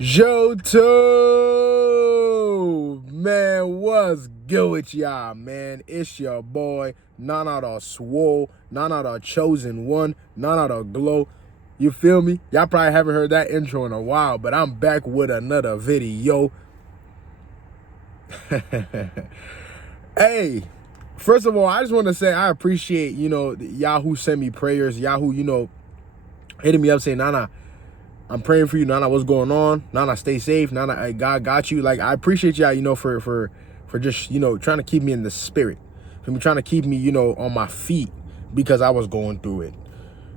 Joto, man, what's good with y'all, man? It's your boy, Nanathesoul, Nana Chosen One, Nana Glow. You feel me? Y'all probably haven't heard that intro in a while, but I'm back with another video. Hey, first of all, I just want to say I appreciate, y'all who send me prayers, y'all who, hitting me up saying, Nana, I'm praying for you, Nana. What's going on? Nana, stay safe. Nana, God got you. Like, I appreciate y'all, for just, trying to keep me in the spirit. For me trying to keep me, on my feet because I was going through it.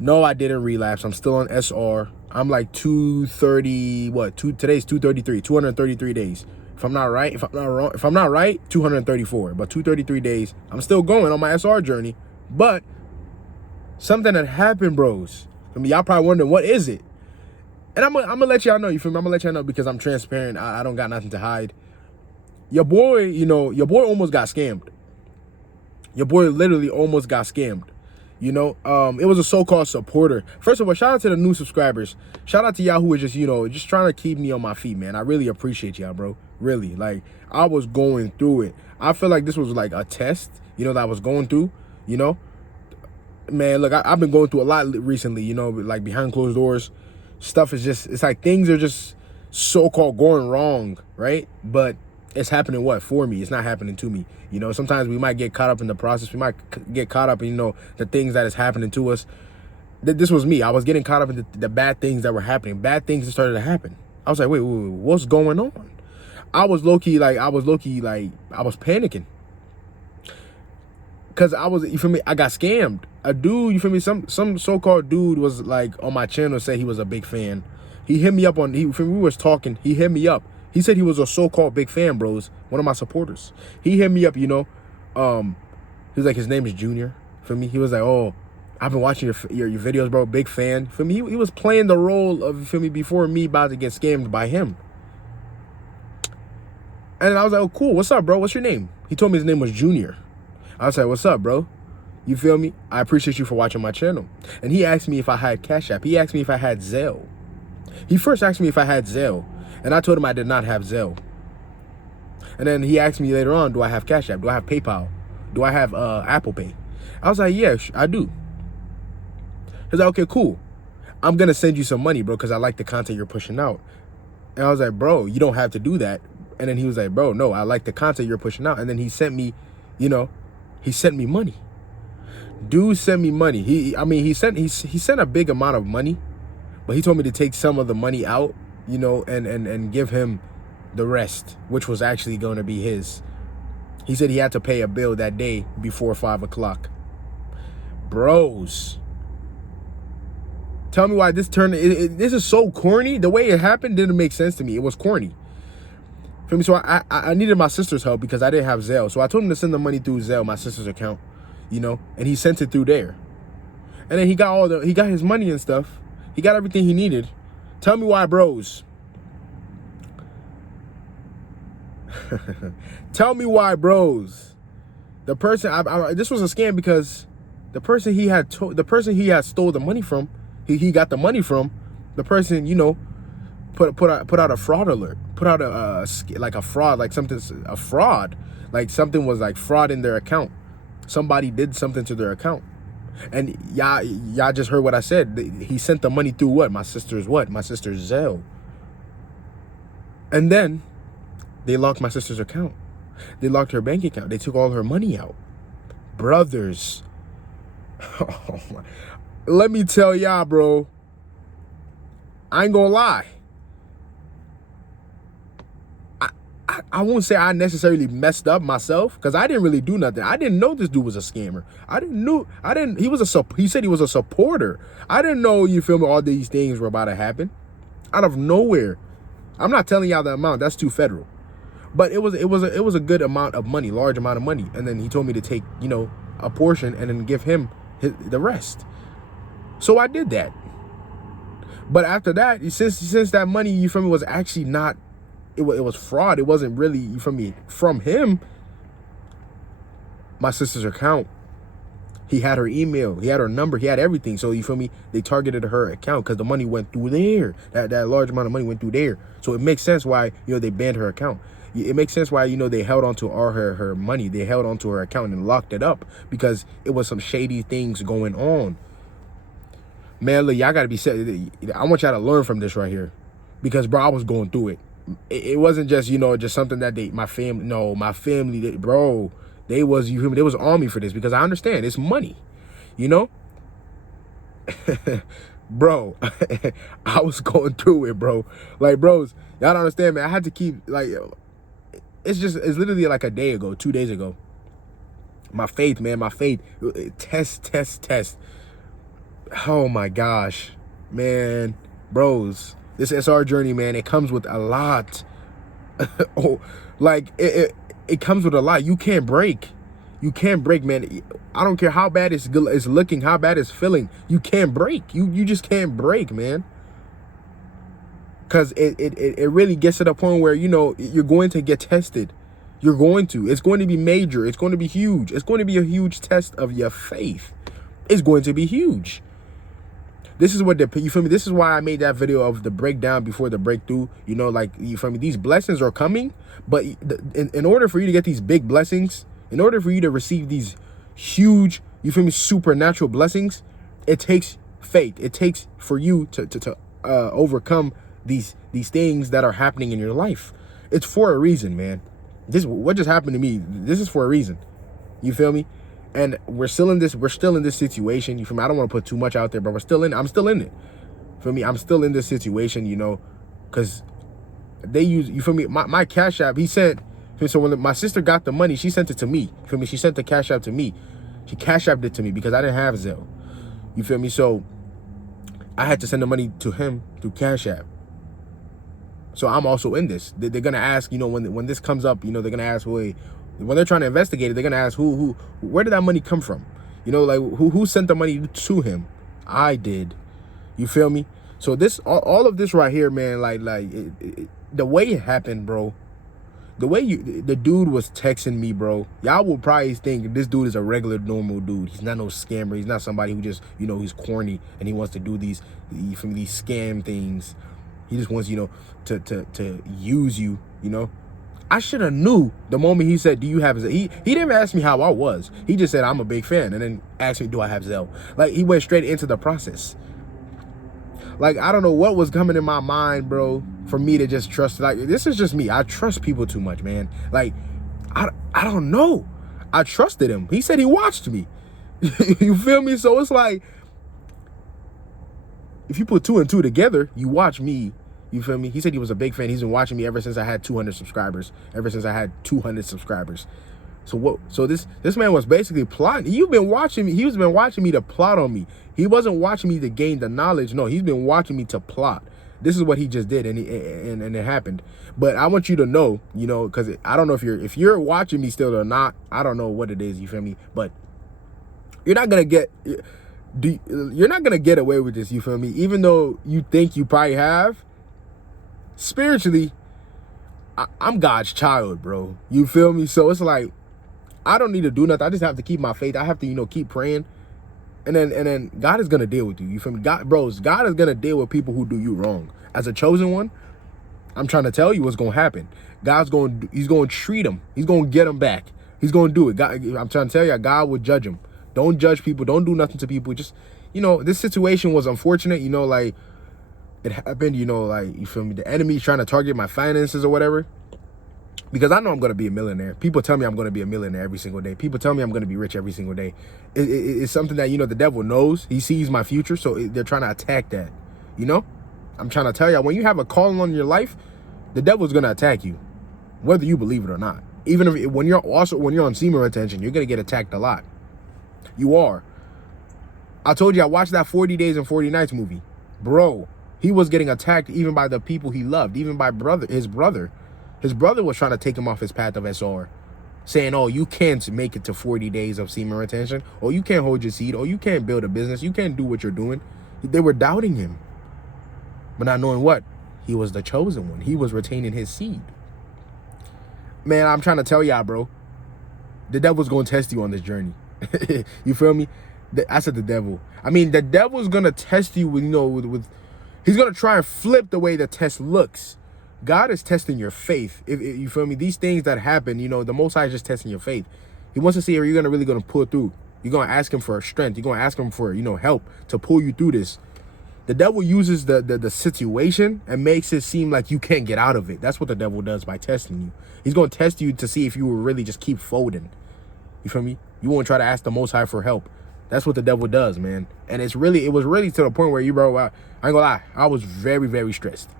No, I didn't relapse. I'm still on SR. I'm like 230, today's 233, 233 days. If I'm not right, if I'm not wrong, if I'm not right, 234. But 233 days. I'm still going on my SR journey. But something that happened, bros. I mean, y'all probably wondering, what is it? And I'm gonna let y'all know, you feel me? I'm gonna let y'all know because I'm transparent. I don't got nothing to hide. Your boy, your boy almost got scammed. Your boy literally almost got scammed. It was a so-called supporter. First of all, shout out to the new subscribers. Shout out to y'all who are just, just trying to keep me on my feet, man. I really appreciate y'all, bro. Really. Like, I was going through it. I feel like this was like a test, that I was going through, Man, look, I've been going through a lot recently, like behind closed doors. Stuff is just, it's like things are just so-called going wrong, right? But it's happening for me. It's not happening to me. Sometimes we might get caught up in the process. We might get caught up in, the things that is happening to us. This was me. I was getting caught up in the bad things that were happening. Bad things that started to happen. I was like, wait, what's going on? I was low-key, I was panicking. Because you feel me, I got scammed. A dude, you feel me, some so-called dude was like on my channel, said he was a big fan. He hit me up we was talking, he hit me up. He said he was a so-called big fan, bros. One of my supporters. He hit me up, he was like, his name is Junior, for me. He was like, oh, I've been watching your videos, bro, big fan. For me, he was playing the role of, for me, before me about to get scammed by him. And I was like, oh, cool, what's up, bro? What's your name? He told me his name was Junior. I was like, what's up, bro? You feel me? I appreciate you for watching my channel. And he asked me if I had Cash App. He asked me if I had Zelle. He first asked me if I had Zelle. And I told him I did not have Zelle. And then he asked me later on, do I have Cash App? Do I have PayPal? Do I have Apple Pay? I was like, yeah, I do. He's like, okay, cool. I'm going to send you some money, bro, because I like the content you're pushing out. And I was like, bro, you don't have to do that. And then he was like, bro, no, I like the content you're pushing out. And then he sent me, he sent me money. Dude sent me money. He sent a big amount of money, but he told me to take some of the money out, and give him the rest, which was actually going to be his. He said he had to pay a bill that day before 5 o'clock. Bros, tell me why this this is so corny. The way it happened didn't make sense to me. It was corny. For me, so I needed my sister's help because I didn't have Zelle. So I told him to send the money through Zelle, my sister's account, and he sent it through there. And then he got his money and stuff. He got everything he needed. Tell me why, bros. Tell me why, bros. The person, this was a scam because the person he had stole the money from, he got the money from, the person, put out a fraud alert, put out a fraud, like a fraud, like something was like fraud in their account. Somebody did something to their account. And y'all just heard what I said. He sent the money through what? My sister's Zelle. And then they locked my sister's account. They locked her bank account. They took all her money out. Brothers. Oh my. Let me tell y'all, bro. I ain't gonna lie. I won't say I necessarily messed up myself because I didn't really do nothing. I didn't know this dude was a scammer. He said he was a supporter. I didn't know, you feel me, all these things were about to happen out of nowhere. I'm not telling y'all the amount, that's too federal. But it was a good amount of money, large amount of money. And then he told me to take, a portion and then give him the rest. So I did that. But after that, since that money, you feel me, was actually not, it was fraud. It wasn't really, you feel me, from him, my sister's account. He had her email, he had her number, he had everything. So you feel me? They targeted her account because the money went through there. That large amount of money went through there. So it makes sense why, you know, they banned her account. It makes sense why, you know, they held on to all her money. They held on to her account and locked it up because it was some shady things going on. Man, look, y'all gotta be set. I want y'all to learn from this right here, because bro, I was going through it. It wasn't just, you know, just something that my family, bro, they was, you feel me? They was on me for this because I understand it's money, you know. Bro, I was going through it, bro. Like, bros, y'all don't understand, man. I had to keep, like, it's literally like a day ago, 2 days ago. My faith, man, my faith, test. Oh my gosh, man, bros, this SR journey, man, it comes with a lot. Oh, like it comes with a lot. You can't break, man. I don't care how bad it's looking, how bad it's feeling. You can't break. You just can't break, man. Because it really gets to the point where, you know, you're going to get tested. It's going to be major. It's going to be huge. It's going to be a huge test of your faith. It's going to be huge. This is what you feel me? This is why I made that video of the breakdown before the breakthrough. You know, like, you feel me? These blessings are coming, but in order for you to get these big blessings, in order for you to receive these huge, you feel me, supernatural blessings, it takes faith. It takes for you to overcome these things that are happening in your life. It's for a reason, man. What just happened to me, this is for a reason. You feel me? And we're still in this situation. You feel me? I don't want to put too much out there, but I'm still in it. Feel me? I'm still in this situation, you know, because they use, you feel me? My Cash App, he sent, so when my sister got the money, she sent it to me. You feel me? She sent the Cash App to me. She Cash Apped it to me because I didn't have Zelle. You feel me? So I had to send the money to him through Cash App. So I'm also in this. They're gonna ask, you know, when this comes up, you know, they're gonna ask, wait, when they're trying to investigate it, they're gonna ask where did that money come from? You know, like who sent the money to him? I did. You feel me? So this, all of this right here, man, like the way it happened, bro. The way the dude was texting me, bro. Y'all will probably think this dude is a regular, normal dude. He's not no scammer. He's not somebody who just, you know, he's corny and he wants to do these scam things. He just wants, you know, to use you, you know. I should have knew the moment he said, do you have Zelle? He didn't ask me how I was. He just said, I'm a big fan, and then asked me, do I have Zelle? Like, he went straight into the process. Like, I don't know what was coming in my mind, bro, for me to just trust. Like, this is just me. I trust people too much, man. Like, I don't know. I trusted him. He said he watched me. You feel me? So it's like, if you put 2 and 2 together, you watch me. You feel me? He said he was a big fan. He's been watching me ever since I had 200 subscribers. Ever since I had 200 subscribers. So what? So this man was basically plotting. You've been watching me. He's been watching me to plot on me. He wasn't watching me to gain the knowledge. No, he's been watching me to plot. This is what he just did, and it happened. But I want you to know, you know, because I don't know if you're watching me still or not. I don't know what it is. You feel me? But you're not gonna get. You're not gonna get away with this. You feel me? Even though you think you probably have. Spiritually, I'm God's child, bro. You feel me? So it's like, I don't need to do nothing. I just have to keep my faith. I have to, you know, keep praying. And then God is going to deal with you. You feel me? God is going to deal with people who do you wrong. As a chosen one, I'm trying to tell you what's going to happen. He's going to treat them. He's going to get them back. He's going to do it. God, I'm trying to tell you, God will judge them. Don't judge people. Don't do nothing to people. Just, you know, this situation was unfortunate, you know, like, it happened, you know, like, you feel me? The enemy's trying to target my finances or whatever. Because I know I'm going to be a millionaire. People tell me I'm going to be a millionaire every single day. People tell me I'm going to be rich every single day. It's something that, you know, the devil knows. He sees my future, so they're trying to attack that, you know? I'm trying to tell you, when you have a calling on your life, the devil's going to attack you, whether you believe it or not. Even if when you're on semen retention, you're going to get attacked a lot. You are. I told you, I watched that 40 Days and 40 Nights movie. Bro. He was getting attacked even by the people he loved, even by his brother. His brother was trying to take him off his path of SR, saying, oh, you can't make it to 40 days of semen retention, or you can't hold your seed, or you can't build a business, you can't do what you're doing. They were doubting him. But not knowing what? He was the chosen one. He was retaining his seed. Man, I'm trying to tell y'all, bro, the devil's going to test you on this journey. You feel me? I said the devil. I mean, the devil's gonna test you with, with he's gonna try and flip the way the test looks. God is testing your faith. If you feel me? These things that happen, the Most High is just testing your faith. He wants to see if you're really gonna pull through. You're gonna ask him for strength. You're gonna ask him for, help to pull you through this. The devil uses the situation and makes it seem like you can't get out of it. That's what the devil does by testing you. He's gonna test you to see if you will really just keep folding. You feel me? You won't try to ask the Most High for help. That's what the devil does, man. And it was really to the point where bro, I ain't gonna lie, I was very, very stressed.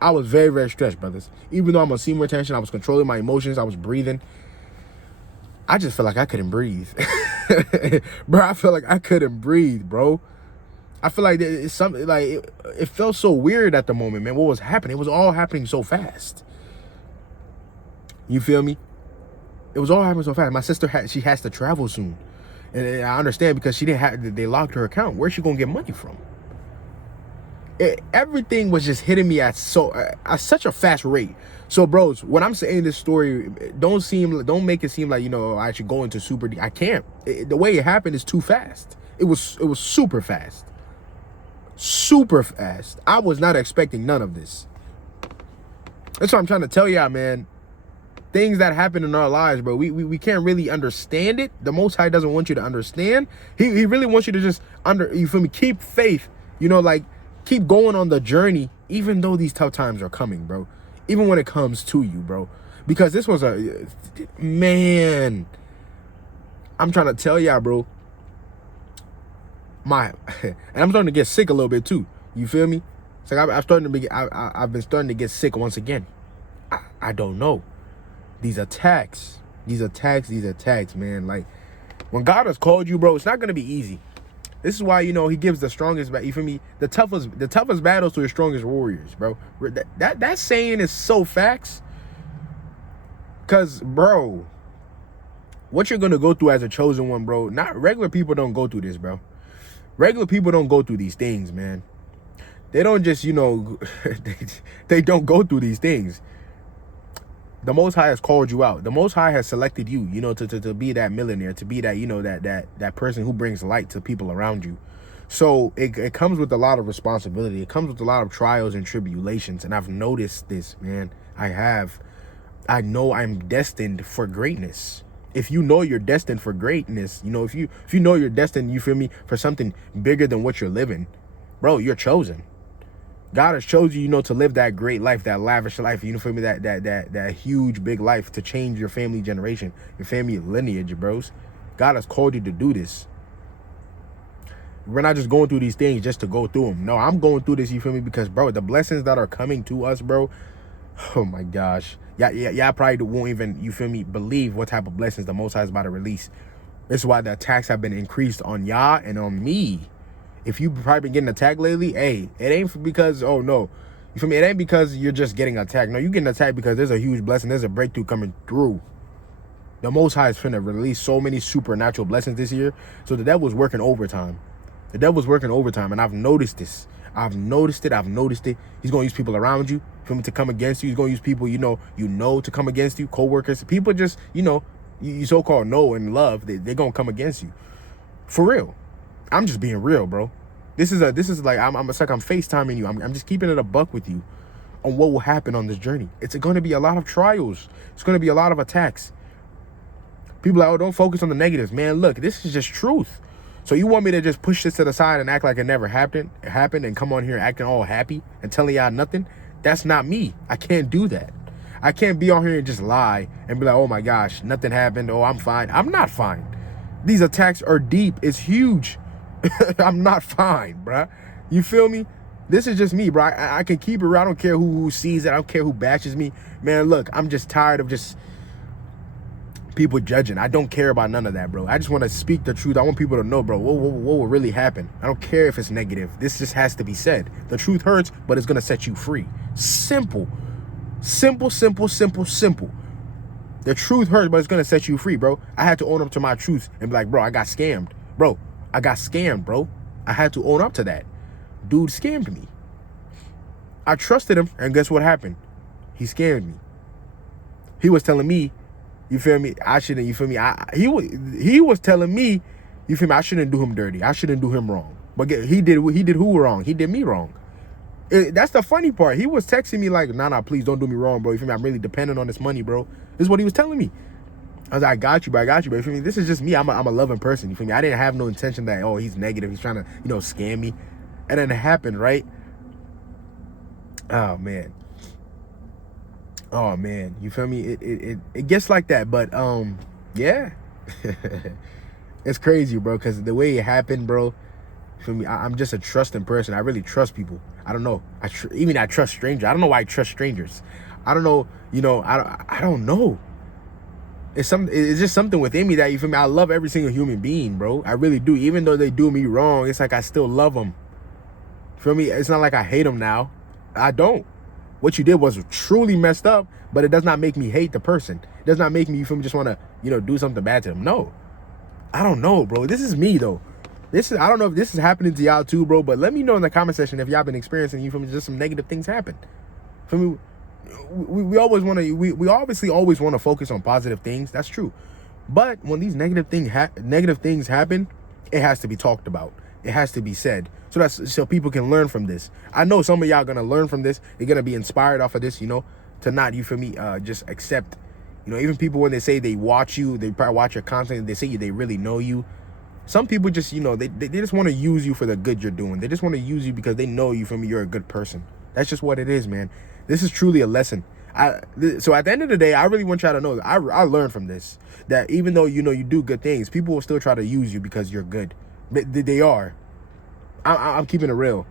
I was very, very stressed, brothers. Even though I'm on semen retention, I was controlling my emotions, I was breathing. I just felt like I couldn't breathe. Bro, I felt like I couldn't breathe, bro. I feel like it's something like it felt so weird at the moment, man. What was happening? It was all happening so fast. You feel me? It was all happening so fast. My sister she has to travel soon, and I understand because she didn't have. They locked her account. Where's she gonna get money from? Everything was just hitting me at such a fast rate. So, bros, when I'm saying this story, don't make it seem like I should go into super deep. I can't. The way it happened is too fast. It was super fast. Super fast. I was not expecting none of this. That's what I'm trying to tell y'all, man. Things that happen in our lives, bro, we can't really understand it. The Most High doesn't want you to understand. He really wants you to just you feel me, keep faith, like keep going on the journey, even though these tough times are coming, bro. Even when it comes to you, bro. Because this was man, I'm trying to tell y'all, bro. And I'm starting to get sick a little bit too. You feel me? It's like I've been starting to get sick once again. I don't know. These attacks, man. Like, when God has called you, bro, it's not gonna be easy. This is why, he gives the strongest, you feel me? The toughest battles to his strongest warriors, bro. That saying is so facts. Cause, bro, what you're gonna go through as a chosen one, bro, not regular people don't go through this, bro. Regular people don't go through these things, man. They don't just, they don't go through these things. The Most High has called you out. The Most High has selected you, to be that millionaire, to be that, that person who brings light to people around you. So it comes with a lot of responsibility. It comes with a lot of trials and tribulations. And I've noticed this, man. I know I'm destined for greatness. If you know you're destined for greatness, if you know you're destined, you feel me, for something bigger than what you're living, bro, you're chosen. God has chosen you, to live that great life, that lavish life, you feel me, that huge, big life to change your family generation, your family lineage, bros. God has called you to do this. We're not just going through these things just to go through them. No, I'm going through this, you feel me, because, bro, the blessings that are coming to us, bro, oh my gosh. Yeah, probably won't even, you feel me, believe what type of blessings the Most High is about to release. This is why the attacks have been increased on y'all and on me. If you've probably been getting attacked lately, hey, it ain't because, oh no, you feel me? It ain't because you're just getting attacked. No, you're getting attacked because there's a huge blessing. There's a breakthrough coming through. The Most High is finna release so many supernatural blessings this year. So the devil's working overtime. The devil's working overtime, and I've noticed this. I've noticed it. He's going to use people around you for me to come against you. He's going to use people to come against you, co-workers. People just, you so-called know and love, they're going to come against you. For real. I'm just being real, bro. This is like, it's like I'm FaceTiming you. I'm just keeping it a buck with you on what will happen on this journey. It's going to be a lot of trials. It's going to be a lot of attacks. People are like, oh, don't focus on the negatives. Man, look, this is just truth. So you want me to just push this to the side and act like it never happened and come on here acting all happy and telling y'all nothing? That's not me. I can't do that. I can't be on here and just lie and be like, oh my gosh, nothing happened. Oh, I'm fine. I'm not fine. These attacks are deep. It's huge. I'm not fine, bruh. You feel me? This is just me, bro. I can keep it real. I don't care who sees it. I don't care who bashes me. Man, look, I'm just tired of just people judging. I don't care about none of that, bro. I just want to speak the truth. I want people to know, bro, what will really happen. I don't care if it's negative. This just has to be said. The truth hurts, but it's going to set you free. Simple. Simple. The truth hurts, but it's going to set you free, bro. I had to own up to my truth and be like, bro, I got scammed. Bro, I got scammed, bro. I had to own up to that. Dude scammed me. I trusted him, and guess what happened? He scammed me. He was telling me You feel me? I shouldn't, you feel me? He was telling me, you feel me, I shouldn't do him dirty. I shouldn't do him wrong. But he did who wrong? He did me wrong. That's the funny part. He was texting me like, nah, please don't do me wrong, bro. You feel me? I'm really dependent on this money, bro. This is what he was telling me. I was like, I got you, bro. You feel me? This is just me. I'm a loving person. You feel me? I didn't have no intention that, oh, he's negative. He's trying to, scam me. And then it happened, right? Oh, man. You feel me? It gets like that. But, yeah. It's crazy, bro, because the way it happened, bro, for me, I'm just a trusting person. I really trust people. I don't know. I trust strangers. I don't know why I trust strangers. I don't know. I don't know. It's just something within me that, you feel me, I love every single human being, bro. I really do. Even though they do me wrong, it's like I still love them. Feel me? It's not like I hate them now. I don't. What you did was truly messed up, but it does not make me hate the person. It does not make me, you feel me, just want to, do something bad to them. No. I don't know, bro. This is me, though. I don't know if this is happening to y'all too, bro, but let me know in the comment section if y'all been experiencing, you feel me, just some negative things happen. For me, we always want to, we obviously always want to focus on positive things. That's true. But when these negative things happen, it has to be talked about. It has to be said. So people can learn from this. I know some of y'all going to learn from this. They're going to be inspired off of this, to not, you feel me, just accept, even people when they say they watch you, they probably watch your content, they say they really know you. Some people just, they just want to use you for the good you're doing. They just want to use you because they know you, feel me, you're a good person. That's just what it is, man. This is truly a lesson. So at the end of the day, I really want y'all to know that I learned from this, that even though, you do good things, people will still try to use you because you're good. They are. I'm keeping it real,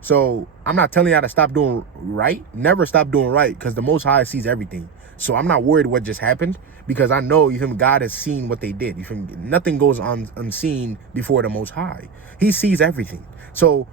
So I'm not telling y'all to stop doing right. Never stop doing right, because the Most High sees everything. So I'm not worried what just happened, because I know, you feel me, God has seen what they did. You feel me? Nothing goes on unseen before the Most High. He sees everything. So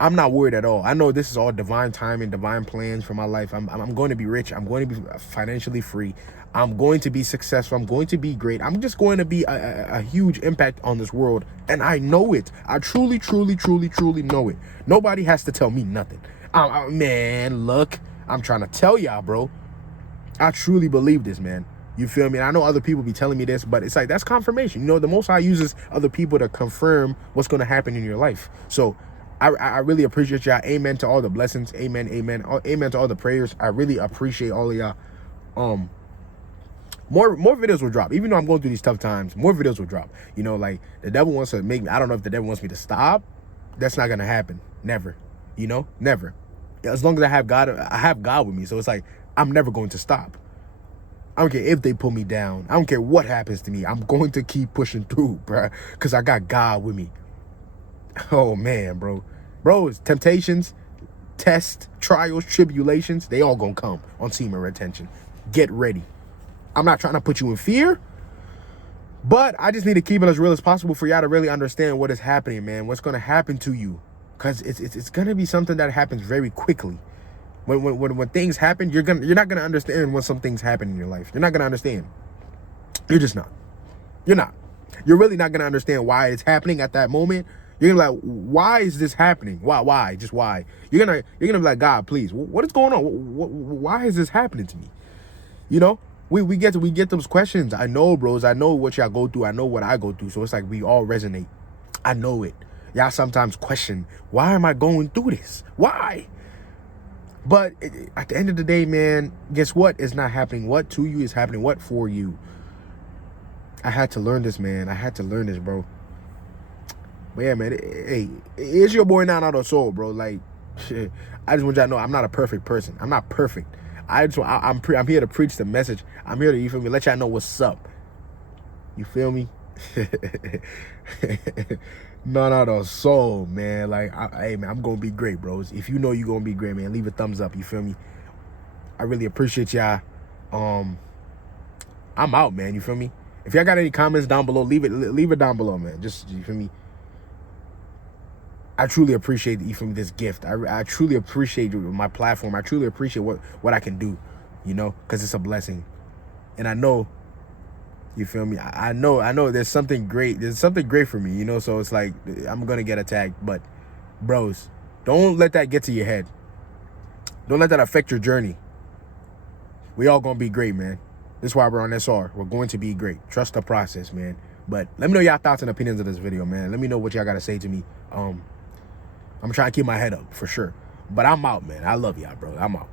I'm not worried at all. I know this is all divine timing, divine plans for my life. I'm going to be rich. I'm going to be financially free. I'm going to be successful. I'm going to be great. I'm just going to be a huge impact on this world. And I know it. I truly, truly, truly, truly know it. Nobody has to tell me nothing. Man, look, I'm trying to tell y'all, bro. I truly believe this, man. You feel me? And I know other people be telling me this, but it's like, that's confirmation. The Most High uses other people to confirm what's going to happen in your life. So I really appreciate y'all. Amen to all the blessings. Amen, amen. Amen to all the prayers. I really appreciate all of y'all. More videos will drop. Even though I'm going through these tough times, more videos will drop. Like, the devil wants to make me, I don't know if the devil wants me to stop. That's not going to happen. Never. Never. As long as I have God with me. So it's like, I'm never going to stop. I don't care if they pull me down. I don't care what happens to me. I'm going to keep pushing through, bro, because I got God with me. Oh, man, bro. Bros, temptations, tests, trials, tribulations, they all gonna come on Semen Retention. Get ready. I'm not trying to put you in fear, but I just need to keep it as real as possible for y'all to really understand what is happening, man. What's going to happen to you. Because it's going to be something that happens very quickly. When things happen, you're not gonna understand when some things happen in your life. You're not gonna understand. You're just not. You're not. You're really not gonna understand why it's happening at that moment. You're gonna be like, why is this happening? Why? Just why? You're gonna be like, God, please, what is going on? Why is this happening to me? We get those questions. I know, bros. I know what y'all go through. I know what I go through. So it's like we all resonate. I know it. Y'all sometimes question, why am I going through this? Why? But at the end of the day, man, guess what? It's not happening. What to you is happening. What for you? I had to learn this, man. I had to learn this, bro. But yeah, man. Hey, it's your boy Nanathesoul, bro. Like, shit, I just want y'all to know I'm not a perfect person. I'm not perfect. I'm here to preach the message. I'm here to, you feel me, let y'all know what's up. You feel me? Nanathesoul, man. Like, hey, man, I'm gonna be great, bros. If you know you're gonna be great, man, leave a thumbs up. You feel me? I really appreciate y'all. I'm out, man. You feel me? If y'all got any comments down below, leave it down below, man. Just, you feel me? I truly appreciate, you feel me, this gift. I truly appreciate my platform. I truly appreciate what I can do, because it's a blessing. And I know, you feel me? I know there's something great. There's something great for me, so it's like, I'm going to get attacked. But, bros, don't let that get to your head. Don't let that affect your journey. We all going to be great, man. This is why we're on SR. We're going to be great. Trust the process, man. But let me know y'all thoughts and opinions of this video, man. Let me know what y'all got to say to me. I'm trying to keep my head up for sure. But I'm out, man. I love y'all, bro. I'm out.